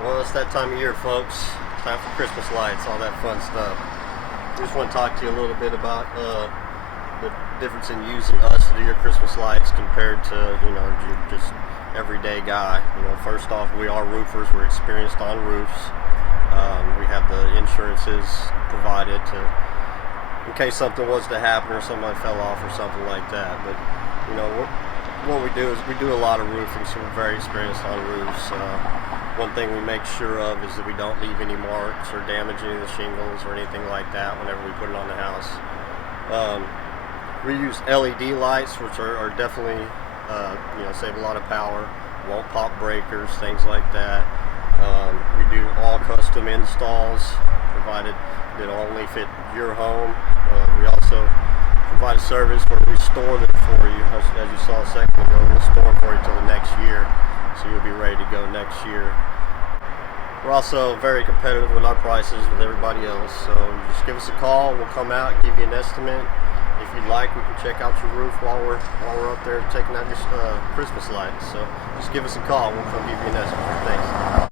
Well, it's that time of year, folks. Time for Christmas lights, all that fun stuff. I just want to talk to you a little bit about the difference in using us to do your Christmas lights compared to, just everyday guy. First off, we are roofers. We're experienced on roofs. We have the insurances provided in case something was to happen or somebody fell off or something like that. But what we do is we do a lot of roofing, so we're very experienced on roofs. One thing we make sure of is that we don't leave any marks or damage any of the shingles or anything like that whenever we put it on the house. We use LED lights, which are definitely save a lot of power, won't pop breakers, things like that. We do all custom installs, provided that only fit your home. We also provide a service where we store them for you, as you saw a second ago. We'll store them for you until the next year, so you'll be ready to go next year. We're also very competitive with our prices with everybody else, so just give us a call. We'll come out, give you an estimate. If you'd like, we can check out your roof while we're up there checking out your Christmas lights. So just give us a call. We'll come give you an estimate. Thanks.